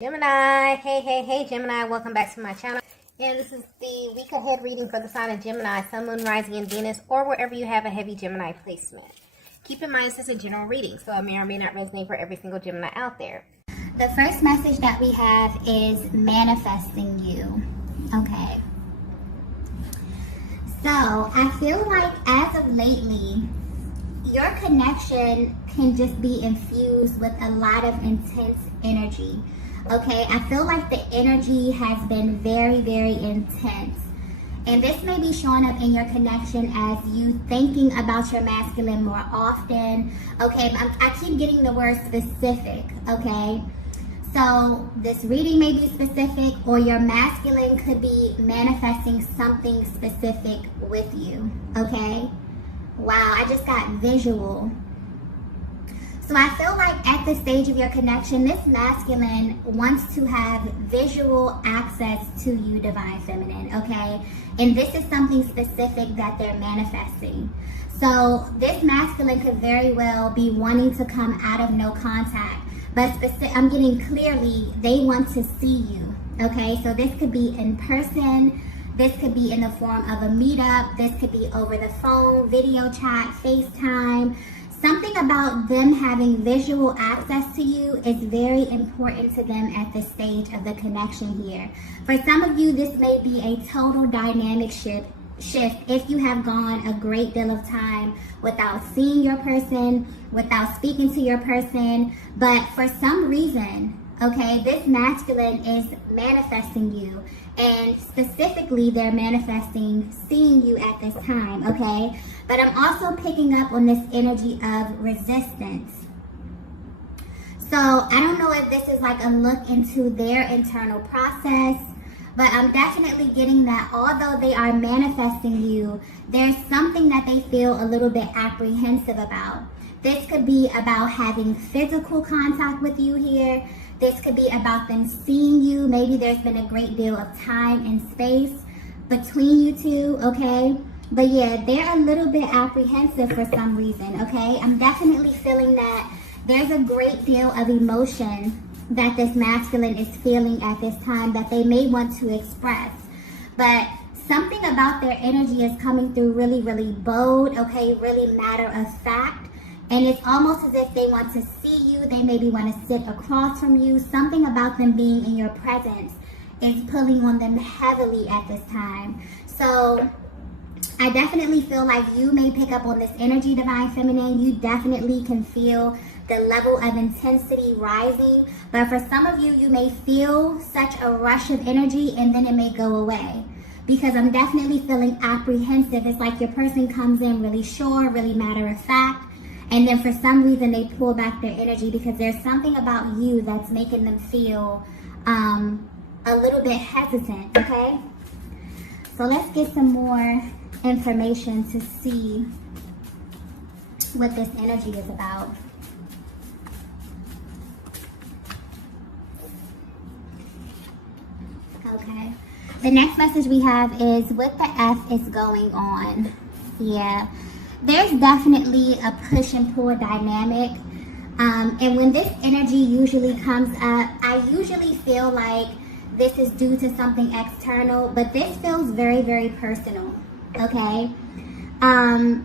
Gemini, hey Gemini, welcome back to my channel. And this is the week ahead reading for the sign of Gemini, Sun, Moon, Rising, and Venus, or wherever you have a heavy Gemini placement. Keep in mind this is a general reading, so it may or may not resonate for every single Gemini out there. The first message that we have is manifesting you. Okay. So I feel like as of lately, your connection can just be infused with a lot of intense energy. Okay, I feel like the energy has been very, very intense. And this may be showing up in your connection as you thinking about your masculine more often. Okay, I keep getting the word specific, okay? So this reading may be specific, or your masculine could be manifesting something specific with you, okay? Wow, I just got visual. So I feel like at this stage of your connection, this masculine wants to have visual access to you, divine feminine, okay? And this is something specific that they're manifesting. So this masculine could very well be wanting to come out of no contact, but I'm getting clearly they want to see you, okay? So this could be in person, this could be in the form of a meetup, this could be over the phone, video chat, FaceTime. Something about them having visual access to you is very important to them at this stage of the connection here. For some of you, this may be a total dynamic shift if you have gone a great deal of time without seeing your person, without speaking to your person. But for some reason, okay, this masculine is manifesting you. And specifically, they're manifesting seeing you at this time, okay? But I'm also picking up on this energy of resistance. So I don't know if this is like a look into their internal process, but I'm definitely getting that although they are manifesting you, there's something that they feel a little bit apprehensive about. This could be about having physical contact with you here. This could be about them seeing you. Maybe there's been a great deal of time and space between you two, okay? But yeah, they're a little bit apprehensive for some reason, okay? I'm definitely feeling that there's a great deal of emotion that this masculine is feeling at this time that they may want to express. But something about their energy is coming through really, really bold, okay? Really matter of fact. And it's almost as if they want to see you. They maybe want to sit across from you. Something about them being in your presence is pulling on them heavily at this time. So I definitely feel like you may pick up on this energy, divine feminine. You definitely can feel the level of intensity rising. But for some of you, you may feel such a rush of energy and then it may go away. Because I'm definitely feeling apprehensive. It's like your person comes in really sure, really matter of fact. And then for some reason they pull back their energy because there's something about you that's making them feel a little bit hesitant, okay? So let's get some more information to see what this energy is about. Okay. The next message we have is what the F is going on. Yeah. There's definitely a push and pull dynamic. And when this energy usually comes up, I usually feel like this is due to something external, but this feels very, very personal, okay?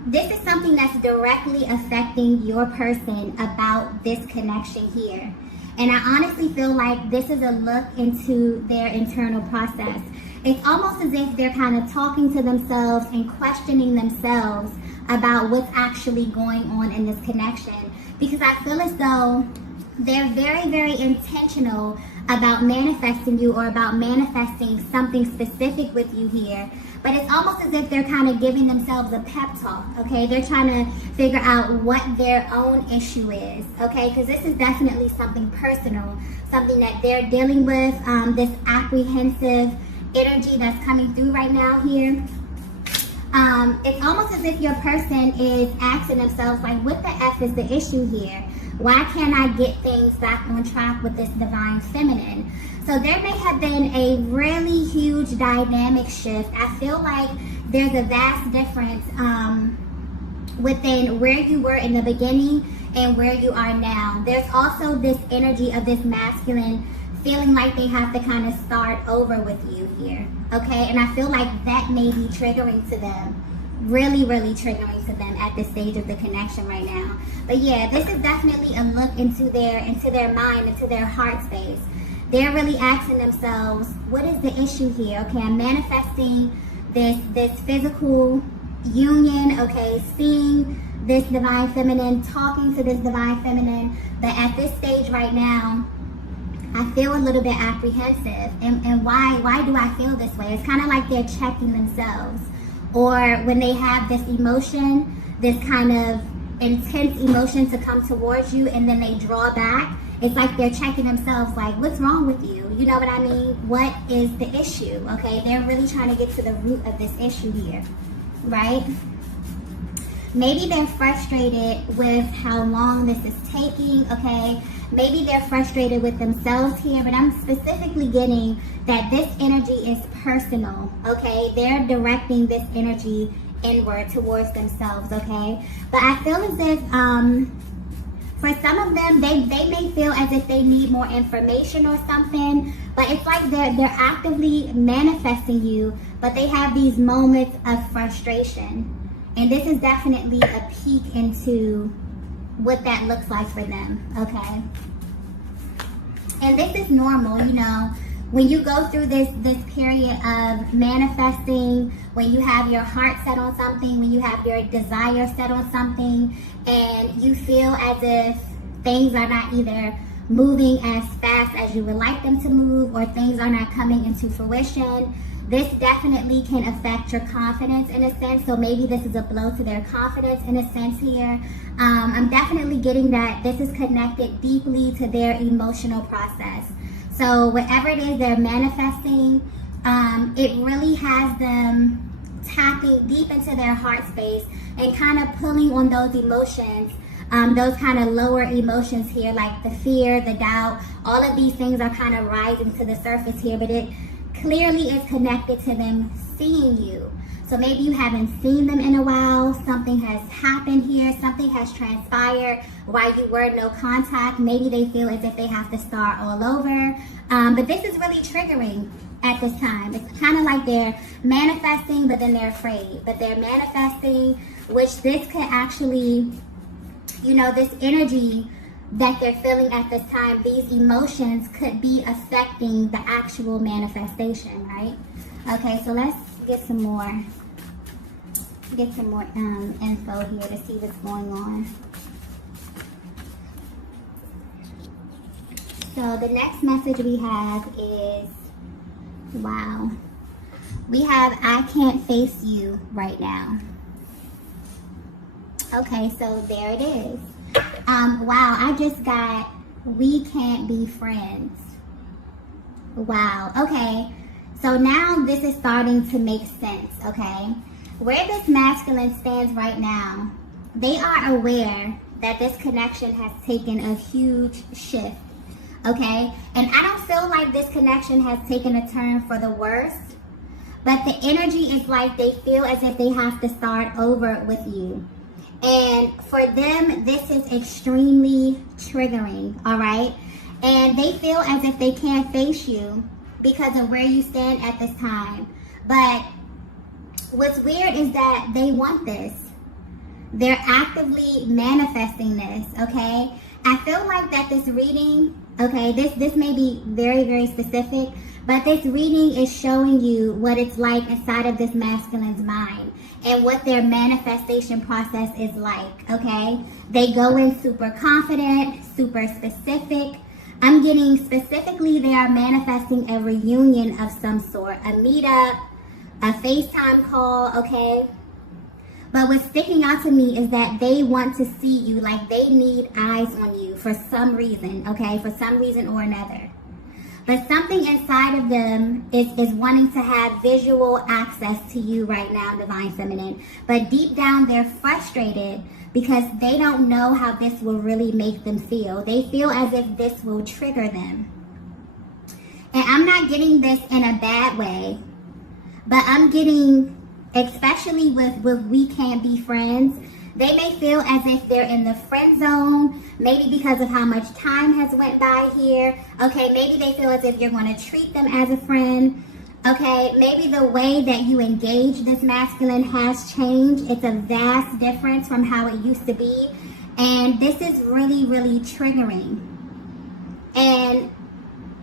This is something that's directly affecting your person about this connection here. And I honestly feel like this is a look into their internal process. It's almost as if they're kind of talking to themselves and questioning themselves about what's actually going on in this connection, because I feel as though they're very, very intentional about manifesting you or about manifesting something specific with you here. But it's almost as if they're kind of giving themselves a pep talk, okay? They're trying to figure out what their own issue is, okay? Because this is definitely something personal, something that they're dealing with, this apprehensive energy that's coming through right now here. It's almost as if your person is asking themselves, like, what the F is the issue here? Why can't I get things back on track with this divine feminine? So there may have been a really huge dynamic shift. I feel like there's a vast difference within where you were in the beginning and where you are now. There's also this energy of this masculine feeling like they have to kind of start over with you here, okay? And I feel like that may be triggering to them, really, really triggering to them at this stage of the connection right now. But yeah, this is definitely a look into their mind, into their heart space. They're really asking themselves, what is the issue here? Okay, I'm manifesting this physical union, okay, seeing this divine feminine, talking to this divine feminine, but at this stage right now, I feel a little bit apprehensive. And why do I feel this way? It's kind of like they're checking themselves. Or when they have this emotion, this kind of intense emotion to come towards you, and then they draw back, it's like they're checking themselves, like, what's wrong with you? You know what I mean? What is the issue? Okay, they're really trying to get to the root of this issue here, right? Maybe they're frustrated with how long this is taking, okay? Maybe they're frustrated with themselves here, but I'm specifically getting that this energy is personal, okay? They're directing this energy inward towards themselves, okay? But I feel as if, for some of them, they may feel as if they need more information or something, but it's like they're actively manifesting you, but they have these moments of frustration. And this is definitely a peek into what that looks like for them, okay? And this is normal, you know, when you go through this period of manifesting, when you have your heart set on something, when you have your desire set on something, and you feel as if things are not either moving as fast as you would like them to move, or things are not coming into fruition, this definitely can affect your confidence in a sense. So maybe this is a blow to their confidence in a sense here. I'm definitely getting that this is connected deeply to their emotional process. So whatever it is they're manifesting, it really has them tapping deep into their heart space and kind of pulling on those emotions, those kind of lower emotions here, like the fear, the doubt. All of these things are kind of rising to the surface here, but it clearly is connected to them seeing you. So maybe you haven't seen them in a while, something has happened here, something has transpired while you were no contact. Maybe they feel as if they have to start all over. But this is really triggering at this time. It's kind of like they're manifesting, but then they're afraid. But they're manifesting, which this could actually, you know, this energy that they're feeling at this time, these emotions could be affecting the actual manifestation, right? Okay, so let's get some more info here to see what's going on. So the next message we have is, wow, we have, I can't face you right now. Okay, so there it is. Wow, I just got, we can't be friends. Wow, okay. So now this is starting to make sense, okay? Where this masculine stands right now, they are aware that this connection has taken a huge shift, okay? And I don't feel like this connection has taken a turn for the worst, but the energy is like they feel as if they have to start over with you. And for them, this is extremely triggering, all right? And they feel as if they can't face you because of where you stand at this time. But what's weird is that they want this. They're actively manifesting this, okay? I feel like that this reading, okay, this may be very, very specific, but this reading is showing you what it's like inside of this masculine's mind and what their manifestation process is like, okay? They go in super confident, super specific. I'm getting specifically they are manifesting a reunion of some sort, a meetup, a FaceTime call, okay? But what's sticking out to me is that they want to see you, like they need eyes on you for some reason, okay? For some reason or another. But something inside of them is wanting to have visual access to you right now, Divine Feminine. But deep down, they're frustrated because they don't know how this will really make them feel. They feel as if this will trigger them. And I'm not getting this in a bad way, but I'm getting, especially with we can't be friends, They may feel as if they're in the friend zone, maybe because of how much time has went by here. Okay, maybe they feel as if you're going to treat them as a friend. Okay, maybe the way that you engage this masculine has changed. It's a vast difference from how it used to be. And this is really, really triggering. And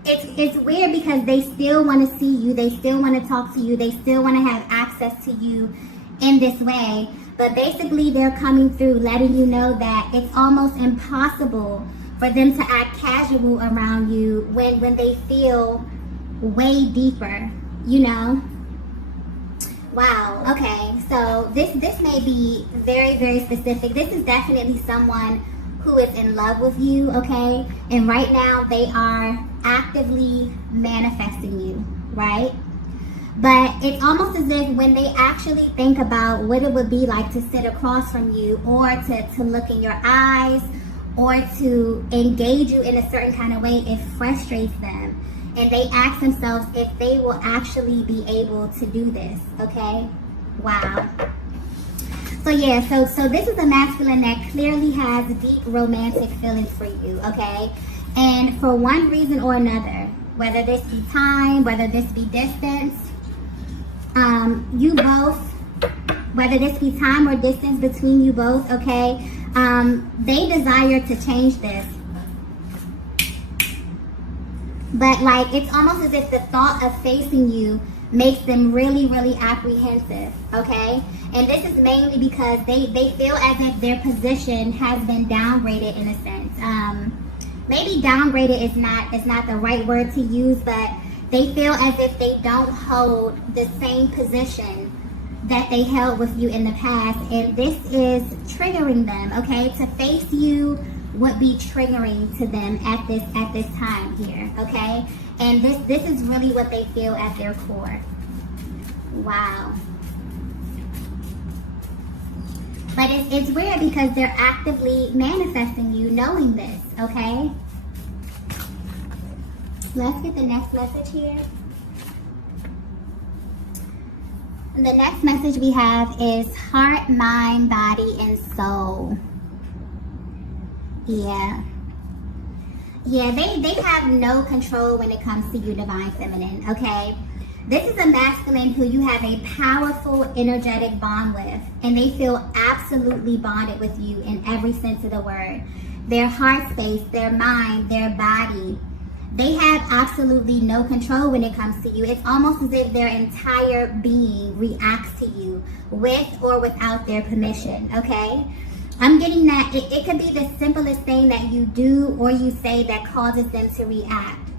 it's weird because they still want to see you. They still want to talk to you. They still want to have access to you in this way. But basically, they're coming through, letting you know that it's almost impossible for them to act casual around you when they feel way deeper, you know? Wow, okay, so this may be very, very specific. This is definitely someone who is in love with you, okay? And right now, they are actively manifesting you, right? But it's almost as if when they actually think about what it would be like to sit across from you, or to look in your eyes, or to engage you in a certain kind of way, it frustrates them. And they ask themselves if they will actually be able to do this, okay? Wow. So yeah, so this is a masculine that clearly has deep romantic feelings for you, okay? And for one reason or another, whether this be time, whether this be distance, you both, whether this be time or distance between you both, okay, they desire to change this. But like, it's almost as if the thought of facing you makes them really, really apprehensive, okay? And this is mainly because they feel as if their position has been downgraded in a sense. Maybe downgraded is not the right word to use, but they feel as if they don't hold the same position that they held with you in the past. And this is triggering them, okay? To face you would be triggering to them at this time here, okay? And this is really what they feel at their core. Wow. But it's weird because they're actively manifesting you knowing this, okay? Let's get the next message here. The next message we have is heart, mind, body, and soul. Yeah, they have no control when it comes to you, divine feminine, okay? This is a masculine who you have a powerful, energetic bond with, and they feel absolutely bonded with you in every sense of the word. Their heart space, their mind, their body, they have absolutely no control when it comes to you. It's almost as if their entire being reacts to you with or without their permission, okay? I'm getting that it could be the simplest thing that you do or you say that causes them to react.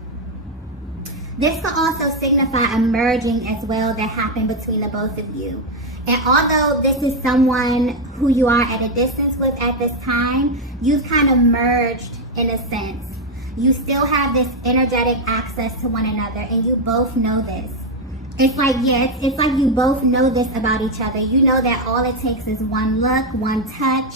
This could also signify a merging as well that happened between the both of you. And although this is someone who you are at a distance with at this time, you've kind of merged in a sense. You still have this energetic access to one another, and you both know this. It's like, yeah, it's like you both know this about each other. You know that all it takes is one look, one touch,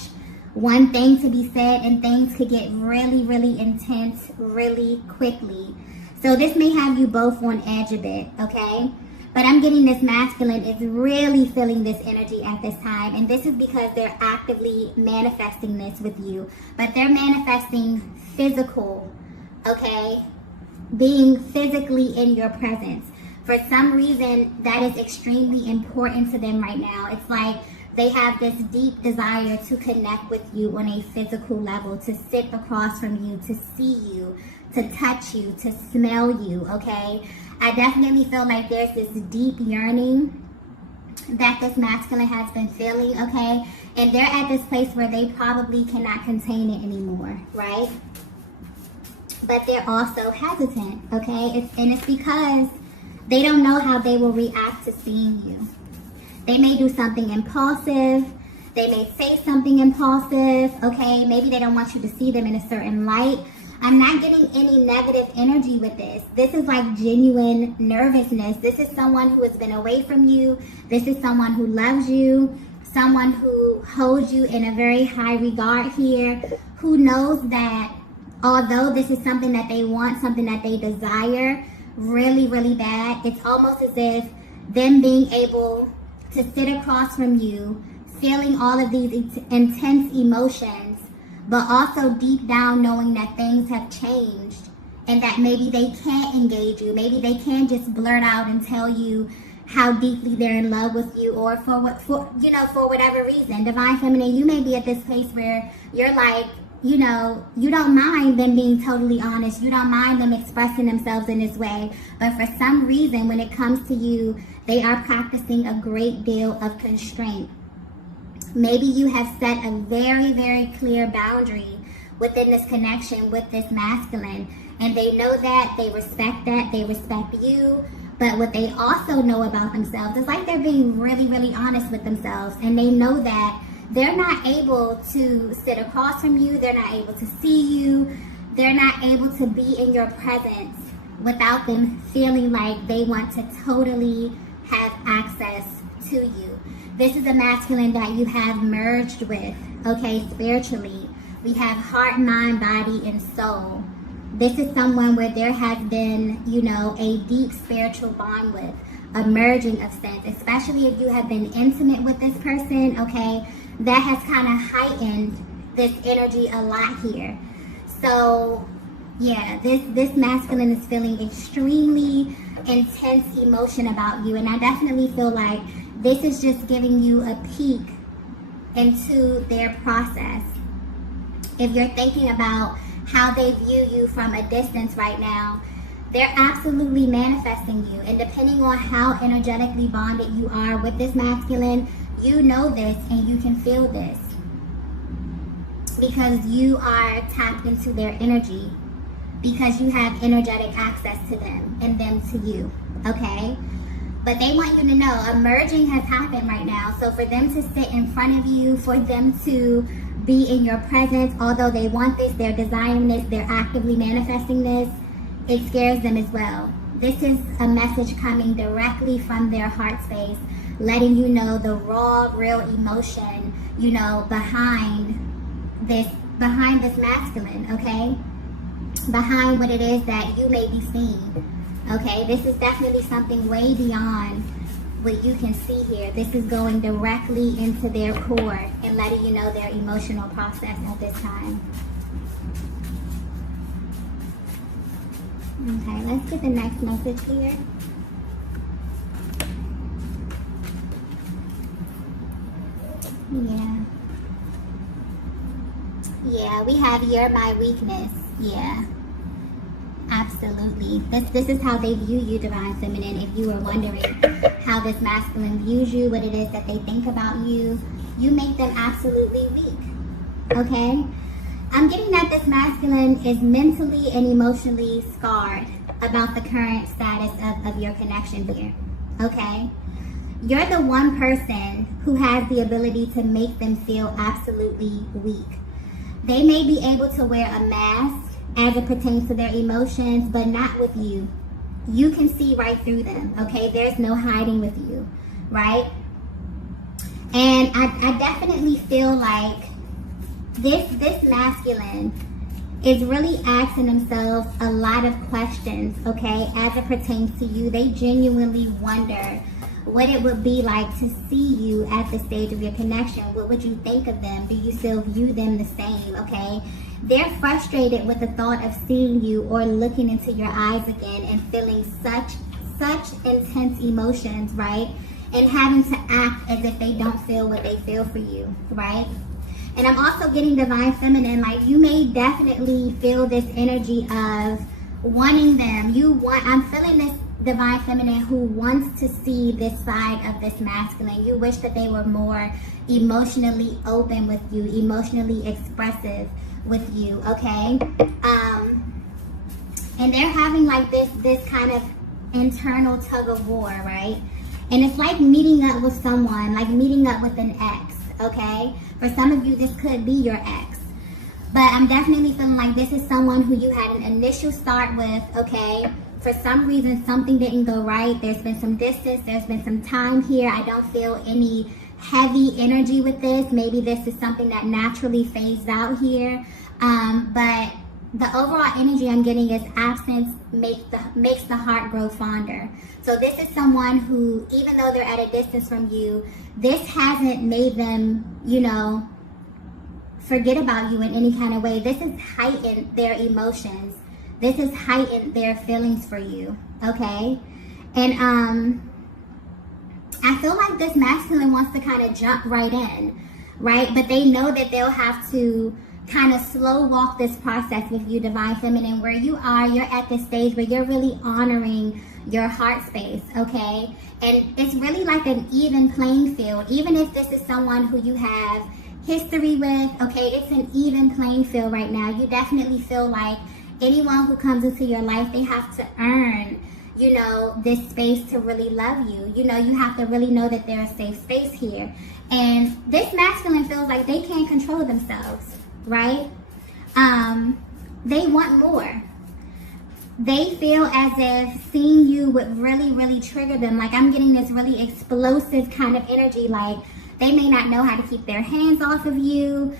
one thing to be said, and things could get really, really intense really quickly. So this may have you both on edge a bit, okay? But I'm getting this masculine is really feeling this energy at this time. And this is because they're actively manifesting this with you. But they're manifesting physical, okay? Being physically in your presence. For some reason, that is extremely important to them right now. It's like they have this deep desire to connect with you on a physical level, to sit across from you, to see you, to touch you, to smell you, okay? I definitely feel like there's this deep yearning that this masculine has been feeling, okay? And they're at this place where they probably cannot contain it anymore, right? But they're also hesitant, okay? It's because they don't know how they will react to seeing you. They may do something impulsive. They may say something impulsive, okay? Maybe they don't want you to see them in a certain light. I'm not getting any negative energy with this. This is like genuine nervousness. This is someone who has been away from you. This is someone who loves you, someone who holds you in a very high regard here, who knows that although this is something that they want, something that they desire really, really bad, it's almost as if them being able to sit across from you, feeling all of these intense emotions, but also deep down knowing that things have changed and that maybe they can't engage you. Maybe they can't just blurt out and tell you how deeply they're in love with you, or for whatever reason. Divine Feminine, you may be at this place where you're like, you don't mind them being totally honest. You don't mind them expressing themselves in this way. But for some reason, when it comes to you, they are practicing a great deal of constraint. Maybe you have set a very, very clear boundary within this connection with this masculine. And they know that, they respect you. But what they also know about themselves is like they're being really, really honest with themselves. And they know that they're not able to sit across from you. They're not able to see you. They're not able to be in your presence without them feeling like they want to totally have access to you. This is a masculine that you have merged with, okay, spiritually. We have heart, mind, body, and soul. This is someone where there has been, a deep spiritual bond with, a merging of sense, especially if you have been intimate with this person, okay? That has kind of heightened this energy a lot here. So, yeah, this masculine is feeling extremely intense emotion about you. And I definitely feel like this is just giving you a peek into their process. If you're thinking about how they view you from a distance right now, they're absolutely manifesting you. And depending on how energetically bonded you are with this masculine, you know this and you can feel this because you are tapped into their energy, because you have energetic access to them and them to you, okay? But they want you to know a merging has happened right now. So for them to sit in front of you, for them to be in your presence, although they want this, they're desiring this, they're actively manifesting this, it scares them as well. This is a message coming directly from their heart space, letting you know the raw, real emotion, behind this masculine, okay? Behind what it is that you may be seeing, okay? This is definitely something way beyond what you can see here. This is going directly into their core and letting you know their emotional process at this time. Okay, let's get the next message here. Yeah, we have "You're my weakness." Yeah, absolutely. This is how they view you, Divine Feminine. If you were wondering how this masculine views you, what it is that they think about you, you make them absolutely weak, okay? I'm getting that this masculine is mentally and emotionally scarred about the current status of your connection here, okay? You're the one person who has the ability to make them feel absolutely weak. They may be able to wear a mask as it pertains to their emotions, but not with you. You can see right through them, okay? There's no hiding with you, right? And I definitely feel like this masculine is really asking themselves a lot of questions, okay, as it pertains to you. They genuinely wonder what it would be like to see you at the stage of your connection. What would you think of them? Do you still view them the same, okay? They're frustrated with the thought of seeing you or looking into your eyes again and feeling such intense emotions, right? And having to act as if they don't feel what they feel for you, right? And I'm also getting Divine Feminine, like you may definitely feel this energy of wanting them. I'm feeling this Divine Feminine who wants to see this side of this masculine. You wish that they were more emotionally open with you, emotionally expressive with you, okay? And they're having like this kind of internal tug of war, right? And it's like meeting up with someone, like meeting up with an ex, okay? For some of you, this could be your ex. But I'm definitely feeling like this is someone who you had an initial start with, okay? For some reason, something didn't go right. There's been some distance. There's been some time here. I don't feel any heavy energy with this. Maybe this is something that naturally phased out here. But the overall energy I'm getting is absence makes the heart grow fonder. So this is someone who, even though they're at a distance from you, this hasn't made them, you know, forget about you in any kind of way. This has heightened their emotions. This has heightened their feelings for you, okay? And I feel like this masculine wants to kind of jump right in, right? But they know that they'll have to kind of slow walk this process with you, Divine Feminine. Where you are, you're at this stage where you're really honoring your heart space, okay? And it's really like an even playing field. Even if this is someone who you have history with, okay, it's an even playing field right now. You definitely feel like anyone who comes into your life, they have to earn, you know, this space to really love you. You know, you have to really know that there's a safe space here. And this masculine feels like they can't control themselves, right? They want more. They feel as if seeing you would really, really trigger them. Like, I'm getting this really explosive kind of energy. Like, they may not know how to keep their hands off of you.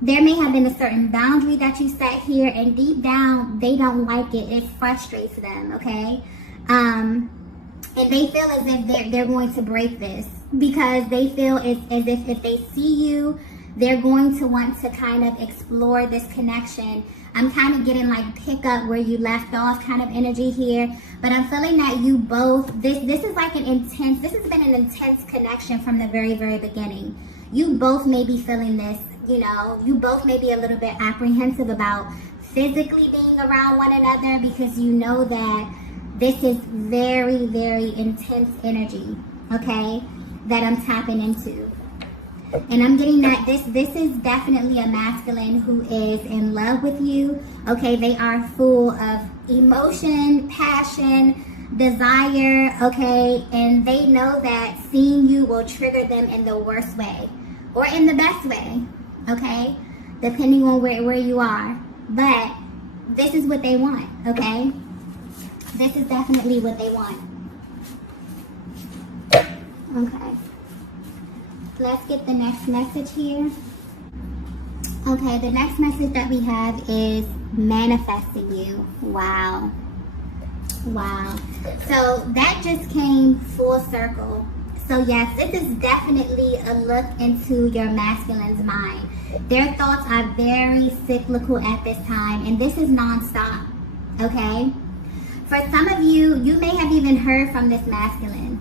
There may have been a certain boundary that you set here, and deep down, they don't like it. It frustrates them, okay? And they feel as if they're going to break this, because they feel as if they see you, they're going to want to kind of explore this connection. I'm kind of getting like pick up where you left off kind of energy here, but I'm feeling that you both, this is like this has been an intense connection from the very, very beginning. You both may be feeling this, you know, you both may be a little bit apprehensive about physically being around one another, because you know that this is very, very intense energy, okay, that I'm tapping into. And I'm getting that this is definitely a masculine who is in love with you, okay? They are full of emotion, passion, desire, okay? And they know that seeing you will trigger them in the worst way or in the best way, okay? Depending on where you are. But this is what they want, okay? This is definitely what they want. Okay. Let's get the next message here. Okay, the next message that we have is manifesting you. Wow. Wow. So that just came full circle. So yes, this is definitely a look into your masculine's mind. Their thoughts are very cyclical at this time, and this is nonstop, okay? For some of you, you may have even heard from this masculine.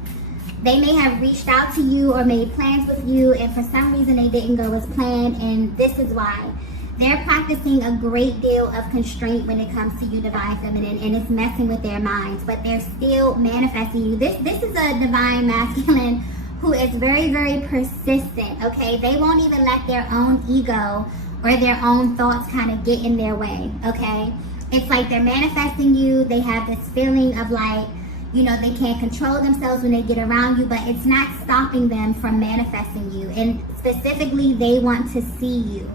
They may have reached out to you or made plans with you, and for some reason they didn't go as planned, and this is why. They're practicing a great deal of constraint when it comes to you, Divine Feminine, and it's messing with their minds, but they're still manifesting you. This is a Divine Masculine who is very, very persistent, okay? They won't even let their own ego or their own thoughts kind of get in their way, okay? It's like they're manifesting you. They have this feeling of like, you know, they can't control themselves when they get around you, but it's not stopping them from manifesting you. And specifically, they want to see you.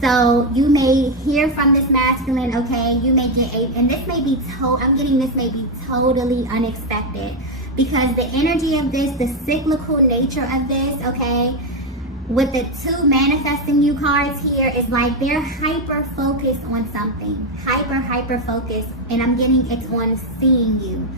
So you may hear from this masculine, okay? You may get and this may be I'm getting this may be totally unexpected, because the energy of this, the cyclical nature of this, okay, with the two manifesting you cards here, is like they're hyper focused on something, hyper focused, and I'm getting it's on seeing you,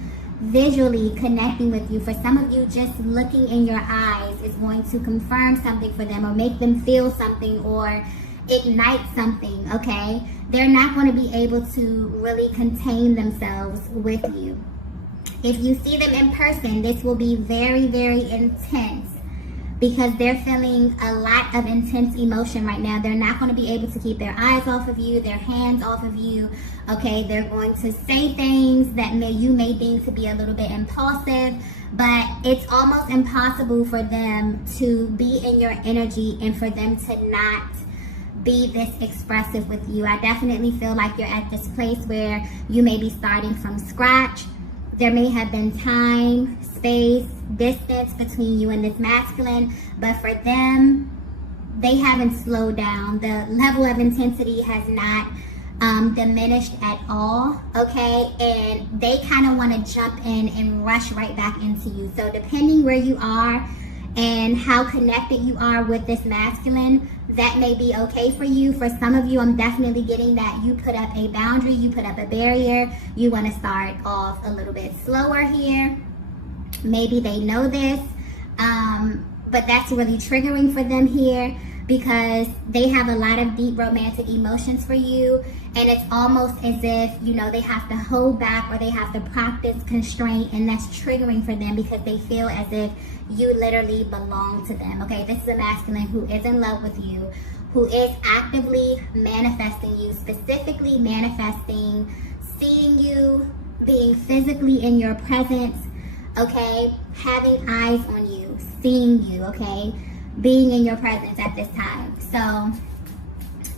visually connecting with you. For some of you, just looking in your eyes is going to confirm something for them, or make them feel something, or ignite something, okay? They're not going to be able to really contain themselves with you. If you see them in person, this will be very, very intense, because they're feeling a lot of intense emotion right now. They're not going to be able to keep their eyes off of you, their hands off of you, okay? They're going to say things that you may deem to be a little bit impulsive, but it's almost impossible for them to be in your energy and for them to not be this expressive with you. I definitely feel like you're at this place where you may be starting from scratch. There may have been time, space, distance between you and this masculine, but for them, they haven't slowed down. The level of intensity has not diminished at all, okay? And they kind of want to jump in and rush right back into you. So depending where you are and how connected you are with this masculine, that may be okay for you. For some of you, I'm definitely getting that you put up a boundary, you put up a barrier, you want to start off a little bit slower here. Maybe they know this, but that's really triggering for them here, because they have a lot of deep romantic emotions for you, and it's almost as if, you know, they have to hold back or they have to practice constraint, and that's triggering for them because they feel as if you literally belong to them. Okay, this is a masculine who is in love with you, who is actively manifesting you, specifically manifesting seeing you, being physically in your presence, okay, having eyes on you, seeing you, okay, being in your presence at this time. So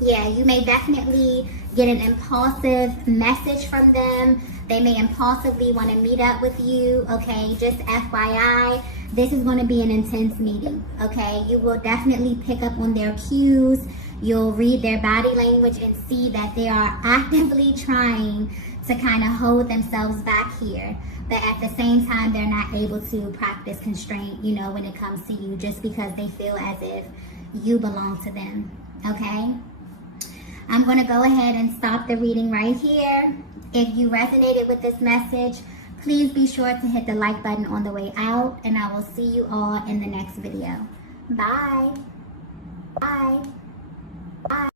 yeah, you may definitely get an impulsive message from them. They may impulsively want to meet up with you, okay? Just FYI, this is going to be an intense meeting, okay? You will definitely pick up on their cues. You'll read their body language and see that they are actively trying to kind of hold themselves back here. But at the same time, they're not able to practice constraint, you know, when it comes to you, just because they feel as if you belong to them, okay? I'm going to go ahead and stop the reading right here. If you resonated with this message, please be sure to hit the like button on the way out, and I will see you all in the next video. Bye. Bye. Bye.